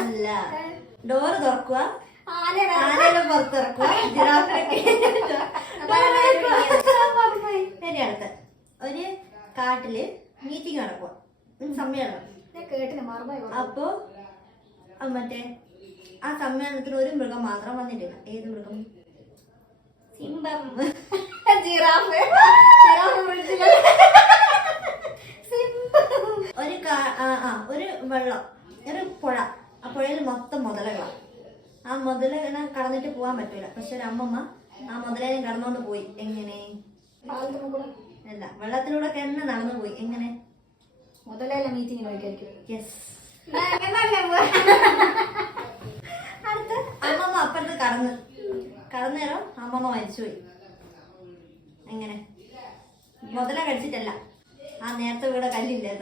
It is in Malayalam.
അല്ല, ഡോറ് തുറക്കുക, ആനയുടെ പുറത്തിറക്കുക, ശരി. അടുത്ത് ഒരു കാട്ടില് മീറ്റിംഗ് നടക്കുക, സമ്മേളനം. അപ്പോ മറ്റേ ആ സമ്മേളനത്തിന് ഒരു മൃഗം മാത്രം വന്നിട്ടില്ല. ഏത് മൃഗം? സിംഹം. ജിറാഫ്. ഒരു വെള്ളം, ഒരു പുഴ. ആ പുഴയിൽ മൊത്തം മുതലകളാണ്. ആ മുതലിനെ കടന്നിട്ട് പോകാൻ പറ്റൂല. പക്ഷെ ഒരു അമ്മമ്മ ആ മുതലേനെ കടന്നുകൊണ്ട് പോയി. എങ്ങനെ? അല്ല, വെള്ളത്തിലൂടെ തന്നെ നടന്നു പോയി. എങ്ങനെ? മുതലല്ല മീറ്റിംഗ്. യെസ്. അടുത്ത് അമ്മമ്മ അപ്പുറത്ത് കടന്നേരം അമ്മമ്മ മരിച്ചുപോയി. എങ്ങനെ? മുതല കടിച്ചിട്ടല്ല, ആ നേരത്തെ ഇവിടെ കല്ലില്ലേ.